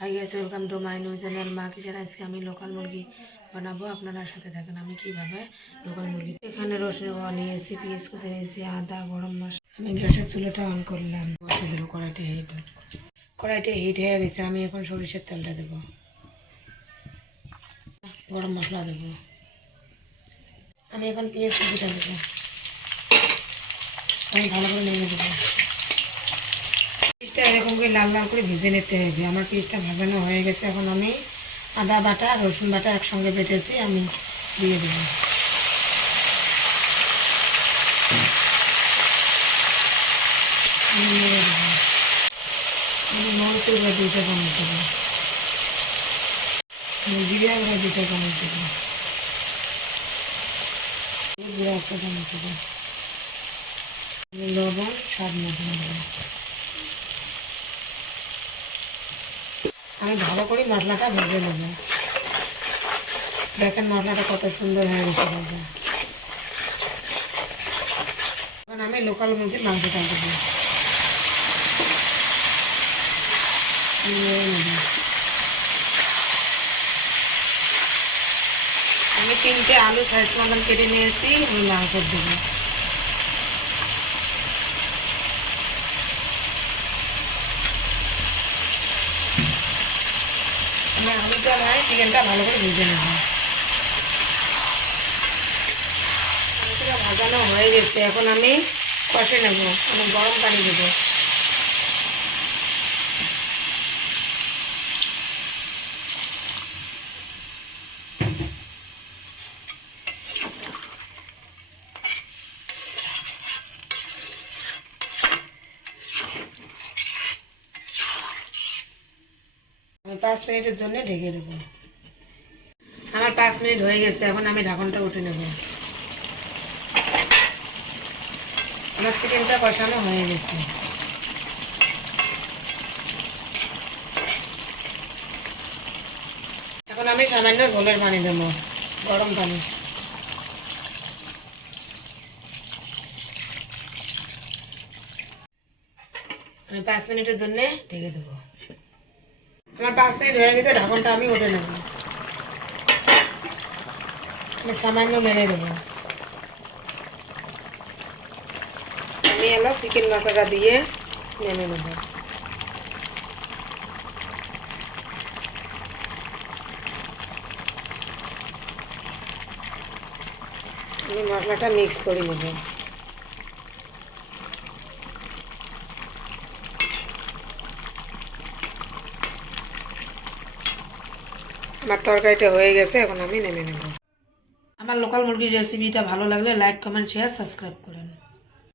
Hi guys, welcome to my new channel মা kitchen. আজকে আমি লোকাল মুরগি বানাবো, আপনারা সাথে থাকেন আমি কিভাবে লোকাল মুরগি। এখানে রসুন নিয়েছি, পেঁয়াজ কুচি নিয়েছি, আদা, গরম মশলা। আমি গ্যাসের চুলাটা অন করলাম, বসে দেবো। কড়াইতে হিট হয়ে গেছে। আমি এখন সরিষার তেলটা দেবো, গরম মশলা দেবো। আমি এখন পেঁয়াজ কুচিটা দেবো, আমি ভালো করে নেড়ে দেবো। পিসটা এরকম করে লাল লাল করে ভেজে নিতে হবে। আমার পিসটা ভাজানো হয়ে গেছে। এখন আমি আদা বাটা রসুন বাটা একসঙ্গে বেটেছি, আমি দিয়ে দেবো। আমি নেড়ে দেবো। আমি মরিচের গুঁড়া 2 চামচ দেবো, আমি জিরা গুঁড়া 2 চামচ দেবো, গুঁড়া 1 চামচ দেবো, আমি লবণ স্বাদ মতন দেবো। আমি ভালো করে মশলাটা ভেজে নেব। দেখেন মশলাটা কত সুন্দর হয়ে গেছে। এখন আমি লোকাল মুরগির মাংসটা দেবো। আমি 3টে আলু সাইজ মতন কেটে নিয়েছি, আমি মাংস দেবো। আমি আলুটা নয় চিকেনটা ভালো করে ভেজে নেব। আলুটা ভাজানো হয়ে গেছে। এখন আমি কষে নেব, আমি গরম পানি দেবো। আমি 5 মিনিটের জন্য ঢেকে দেবো। আমার 5 মিনিট হয়ে গেছে। এখন আমি ঢাকনটা উঠে নেব। আমার চিকেনটা কষানো হয়ে গেছে। এখন আমি সামান্য ঝোলের পানি দেবো, গরম পানি। আমি 5 মিনিটের জন্য ঢেকে দেবো। আমার 5 মিনিট হয়ে গেছে। ঢাকনটা আমি উঠে নেব। আমি সামান্য মেরে দেবো। আমি এলো চিকেন মশলাটা দিয়ে নেমে নেব। আমি মশলাটা মিক্স করে নেব। আমার তরকারিটা হয়ে গেছে। এখন আমি নেমে নেব। আমার লোকাল মুরগির রেসিপিটা ভালো লাগলে লাইক, কমেন্ট, শেয়ার, সাবস্ক্রাইব করেন।